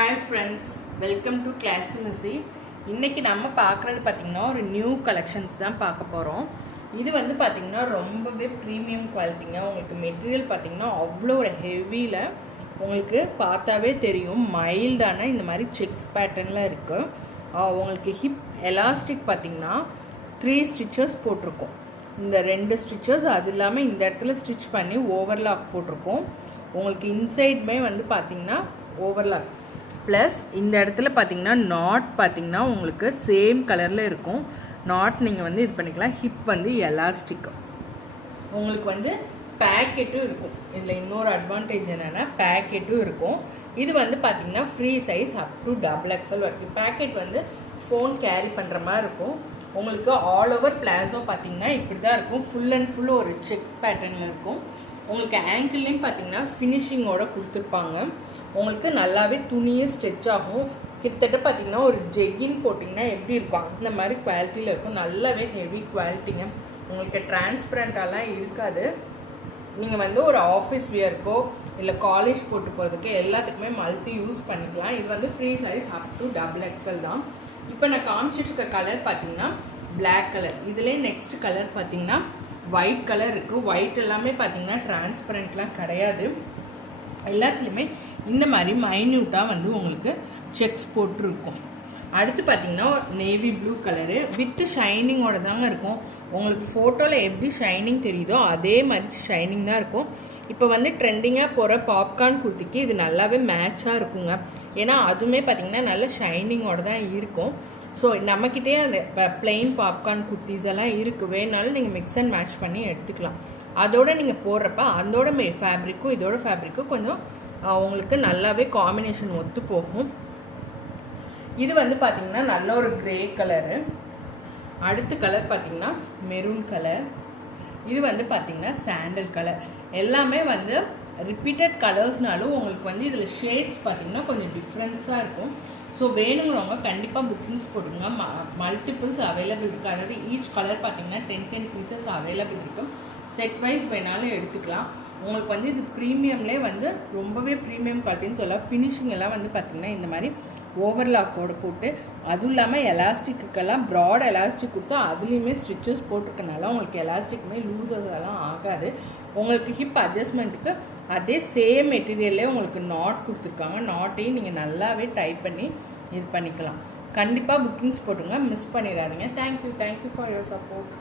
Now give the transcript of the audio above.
Hi friends, welcome to Classy. இன்னைக்கு நம்ம பார்க்குறது பார்த்திங்கன்னா ஒரு நியூ கலெக்ஷன்ஸ் தான் பார்க்க போகிறோம். இது வந்து பார்த்திங்கன்னா ரொம்பவே ப்ரீமியம் குவாலிட்டிங்க. உங்களுக்கு மெட்டீரியல் பார்த்திங்கன்னா அவ்வளோ ஒரு ஹெவியில் உங்களுக்கு பார்த்தாவே தெரியும். மைல்டான இந்த மாதிரி செக்ஸ் பேட்டர்னில் இருக்குது. உங்களுக்கு ஹிப் எலாஸ்டிக் பார்த்திங்கன்னா 3 ஸ்டிச்சஸ் போட்டிருக்கோம். இந்த 2 ஸ்டிச்சஸ் அது இல்லாமல் இந்த இடத்துல ஸ்டிச் பண்ணி ஓவர்லாக் போட்டிருக்கோம். உங்களுக்கு இன்சைடுமே வந்து பார்த்திங்கன்னா ஓவர்லாக் ப்ளஸ் இந்த இடத்துல பார்த்திங்கன்னா நாட் பார்த்திங்கன்னா உங்களுக்கு சேம் கலரில் இருக்கும். நாட் நீங்கள் வந்து இது பண்ணிக்கலாம். ஹிப் வந்து எலாஸ்டிக். உங்களுக்கு வந்து பேக்கெட்டும் இருக்கும். இதில் இன்னொரு அட்வான்டேஜ் என்னென்னா பேக்கெட்டும் இருக்கும். இது வந்து பார்த்திங்கன்னா free size up to XXL வரைக்கும். பேக்கெட் வந்து ஃபோன் கேரி பண்ணுற மாதிரி இருக்கும். உங்களுக்கு ஆல் ஓவர் பிளாஸோ பார்த்திங்கன்னா இப்படி தான் இருக்கும். ஃபுல் அண்ட் ஃபுல் ஒரு செக்ஸ் பேட்டர்னில் இருக்கும். உங்களுக்கு ஆங்கிள்லேயும் பார்த்திங்கன்னா ஃபினிஷிங்கோடு கொடுத்துருப்பாங்க. உங்களுக்கு நல்லாவே துணியே ஸ்ட்ரெச் ஆகும். கிட்டத்தட்ட பார்த்திங்கன்னா ஒரு ஜெகின் போட்டிங்கன்னா எப்படி இருக்கும் அந்த மாதிரி குவாலிட்டியில் இருக்கும். நல்லாவே ஹெவி குவாலிட்டிங்க. உங்களுக்கு டிரான்ஸ்பரண்ட்டாலாம் இருக்காது. நீங்கள் வந்து ஒரு ஆஃபீஸ் வியர்க்கோ இல்லை காலேஜ் போட்டு போகிறதுக்கு எல்லாத்துக்குமே மல்டி யூஸ் பண்ணிக்கலாம். இது வந்து free size up to XXL தான். இப்போ நான் காமிச்சிட்ருக்க கலர் பார்த்திங்கன்னா பிளாக் கலர். இதுலேயே நெக்ஸ்ட் கலர் பார்த்திங்கன்னா ஒயிட் கலர் இருக்குது. ஒயிட் எல்லாமே பார்த்திங்கன்னா டிரான்ஸ்பரண்ட்லாம் கிடையாது. எல்லாத்துலேயுமே இந்த மாதிரி மைன்யூட்டாக வந்து உங்களுக்கு செக்ஸ் போட்டிருக்கும். அடுத்து பார்த்திங்கன்னா நேவி ப்ளூ கலரு வித் ஷைனிங்கோட தாங்க இருக்கும். உங்களுக்கு ஃபோட்டோவில் எப்படி ஷைனிங் தெரியுதோ அதே மாதிரி ஷைனிங் தான் இருக்கும். இப்போ வந்து ட்ரெண்டிங்காக போகிற பாப்கார்ன் குர்த்திக்கு இது நல்லாவே மேட்சாக இருக்குங்க. ஏன்னா அதுவுமே பார்த்திங்கன்னா நல்ல ஷைனிங்கோட தான் இருக்கும். ஸோ நம்மக்கிட்டே அந்த பிளெயின் பாப்கார்ன் குர்த்திஸ் எல்லாம் இருக்குது. வேணாலும் நீங்கள் மிக்ஸ் அண்ட் மேட்ச் பண்ணி எடுத்துக்கலாம். அதோடு நீங்கள் போடுறப்ப அதோட ஃபேப்ரிக்கும் இதோட ஃபேப்ரிக்கும் கொஞ்சம் உங்களுக்கு நல்லாவே காம்பினேஷன் ஒத்து போகும். இது வந்து பார்த்திங்கன்னா நல்ல ஒரு கிரே கலரு. அடுத்த கலர் பார்த்திங்கன்னா மெரூன் கலர். இது வந்து பார்த்திங்கன்னா சாண்டல் கலர். எல்லாமே வந்து ரிப்பீட்டட் கலர்ஸ்னாலும் உங்களுக்கு வந்து இதில் ஷேட்ஸ் பார்த்திங்கன்னா கொஞ்சம் டிஃப்ரென்ஸாக இருக்கும். ஸோ வேணுங்கிறவங்க கண்டிப்பாக புக்கிங்ஸ் போட்டுங்க. மல்டிபிள்ஸ் அவைலபிள் இருக்குது. அதாவது ஈச் கலர் பார்த்திங்கன்னா 10 பீசஸ் அவைலபிள் இருக்கும். செட் வைஸ் வேணாலும் எடுத்துக்கலாம். உங்களுக்கு வந்து இது ப்ரீமியம்லேயே வந்து ரொம்பவே ப்ரீமியம் குவாலிட்டின்னு சொல்ல. ஃபினிஷிங் எல்லாம் வந்து பார்த்திங்கன்னா இந்த மாதிரி ஓவர்லாக்கோடு போட்டு அதுவும் இல்லாமல் எலாஸ்டிக்குக்கெல்லாம் ப்ராட் எலாஸ்டிக் கொடுத்தா அதுலேயுமே ஸ்டிச்சஸ் போட்டிருக்கனால உங்களுக்கு எலாஸ்டிக்குமே லூசஸ் எல்லாம் ஆகாது. உங்களுக்கு ஹிப் அட்ஜஸ்ட்மெண்ட்டுக்கு அதே சேம் மெட்டீரியல்லே உங்களுக்கு நாட் கொடுத்துருக்காங்க. நாட்டையும் நீங்கள் நல்லாவே டைப் பண்ணி இது பண்ணிக்கலாம். கண்டிப்பாக புக்கிங்ஸ் போட்டுங்க, மிஸ் பண்ணிடாதீங்க. Thank you for your support.